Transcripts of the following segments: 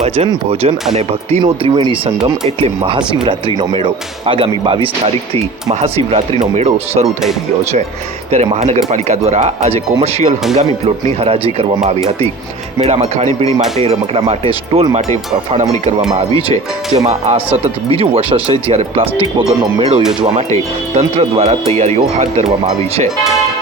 ભજન ભોજન અને ભક્તિનો ત્રિવેણી સંગમ એટલે મહાશિવરાત્રિનો મેળો। આગામી 22 તારીખથી મહાશિવરાત્રિનો મેળો શરૂ થઈ રહ્યો છે। ત્યારે મહાનગરપાલિકા દ્વારા આજે કોમર્શિયલ હંગામી પ્લોટની હરાજી કરવામાં આવી હતી। મેળામાં ખાણીપીણી માટે, રમકડા માટે, સ્ટોલ માટે ફાળવણી કરવામાં આવી છે, જેમાં આ સતત બીજું વર્ષ છે જ્યારે પ્લાસ્ટિક વગરનો મેળો યોજવા માટે તંત્ર દ્વારા તૈયારીઓ હાથ ધરવામાં આવી છે।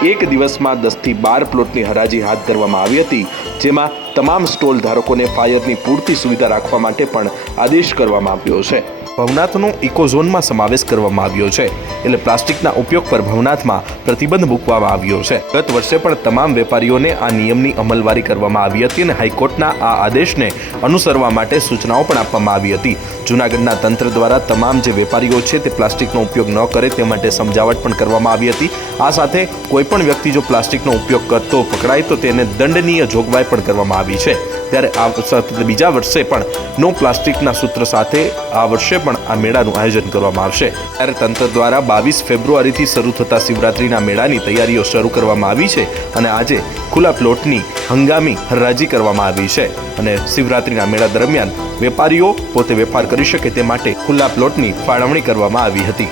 એક દિવસમાં 10 થી 12 પ્લોટની હરાજી હાથ ધરવામાં આવી હતી, જેમાં તમામ સ્ટોલ ધારકોને ફાયરની પૂરતી સુવિધા રાખવા માટે પણ આદેશ કરવામાં આવ્યો છે। ભવનાથનો ઇકોઝોનમાં સમાવેશ કરવામાં આવ્યો છે, એટલે પ્લાસ્ટિકના ઉપયોગ પર ભવનાથમાં પ્રતિબંધ મૂકવામાં આવ્યો છે। ગત વર્ષે પણ તમામ વેપારીઓને આ નિયમની અમલવારી કરવામાં આવી હતી અને હાઈકોર્ટના આ આદેશને અનુસરવા માટે સૂચનાઓ પણ આપવામાં આવી હતી। જૂનાગઢના તંત્ર દ્વારા તમામ જે વેપારીઓ છે તે પ્લાસ્ટિકનો ઉપયોગ ન કરે તે માટે સમજાવટ પણ કરવામાં આવી હતી। આ સાથે કોઈપણ વ્યક્તિ જો પ્લાસ્ટિકનો ઉપયોગ કરતો પકડાય તો તેને દંડનીય જોગવાઈ પણ કરવામાં આવી છે। ત્યારે આ બીજા વર્ષે પણ નો પ્લાસ્ટિકના સૂત્ર સાથે આ વર્ષે પણ આ મેળાનું આયોજન કરવામાં આવશે। ત્યારે તંત્ર દ્વારા 22 ફેબ્રુઆરીથી શરૂ થતા શિવરાત્રિના મેળાની તૈયારીઓ શરૂ કરવામાં આવી છે અને આજે ખુલ્લા પ્લોટની હંગામી હરાજી કરવામાં આવી છે અને શિવરાત્રિના મેળા દરમિયાન વેપારીઓ પોતે વેપાર કરી શકે તે માટે ખુલ્લા પ્લોટની ફાળવણી કરવામાં આવી હતી।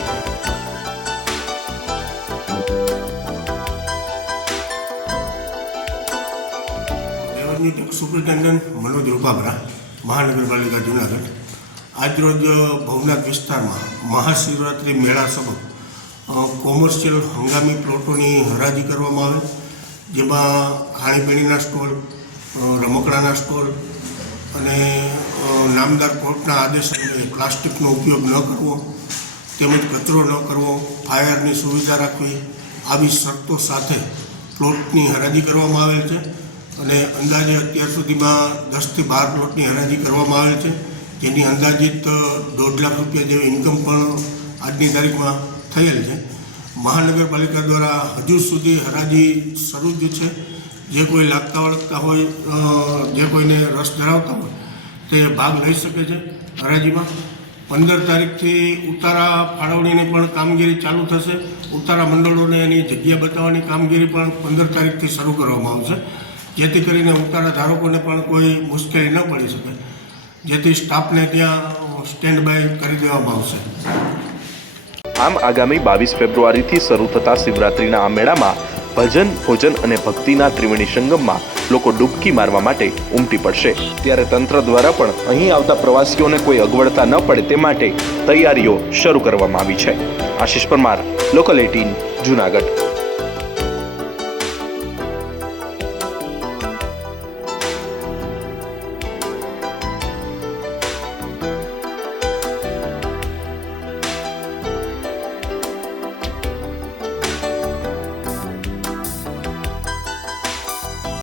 સુપ્રિન્ટેન્ડન્ટ મનોજ રૂપાભરા, મહાનગરપાલિકા જૂનાગઢ। આજરોજ ભવનાથ વિસ્તારમાં મહાશિવરાત્રિ મેળા સબબ કોમર્શિયલ હંગામી પ્લોટોની હરાજી કરવામાં આવે, જેમાં ખાણીપીણીના સ્ટોલ, રમકડાના સ્ટોલ અને નામદાર કોર્ટના આદેશ અંગે પ્લાસ્ટિકનો ઉપયોગ ન કરવો તેમજ કચરો ન કરવો, ફાયરની સુવિધા રાખવી, આવી શરતો સાથે પ્લોટની હરાજી કરવામાં આવેલ છે અને અંદાજે અત્યાર સુધીમાં 10 થી 12 પ્લોટની હરાજી કરવામાં આવેલ છે, જેની અંદાજિત 1.5 લાખ રૂપિયા જેવી ઇન્કમ પણ આજની તારીખમાં થયેલ છે। મહાનગરપાલિકા દ્વારા હજુ સુધી હરાજી શરૂ જ છે। જે કોઈ લાગતા વળગતા હોય, જે કોઈને રસ ધરાવતા હોય તે ભાગ લઈ શકે છે હરાજીમાં। 15 તારીખથી ઉતારા ફાળવણીની પણ કામગીરી ચાલુ થશે। ઉતારા મંડળોને એની જગ્યા બતાવવાની કામગીરી પણ 15 તારીખથી શરૂ કરવામાં આવશે, જેથી કરીને ઉતારા ધારકોને પણ કોઈ મુશ્કેલી ન પડી શકે, જેથી સ્ટાફને ત્યાં સ્ટેન્ડ બાય કરી દેવામાં આવશે। આમ આગામી 22 ફેબ્રુઆરીથી શરૂ થતા શિવરાત્રિના આ મેળામાં ભજન ભોજન અને ભક્તિના ત્રિવેણી સંગમમાં લોકો ડૂબકી મારવા માટે ઉમટી પડશે। ત્યારે તંત્ર દ્વારા પણ અહીં આવતા પ્રવાસીઓને કોઈ અગવડતા ન પડે તે માટે તૈયારીઓ શરૂ કરવામાં આવી છે। આશિષ પરમાર, લોકલ 18, જૂનાગઢ।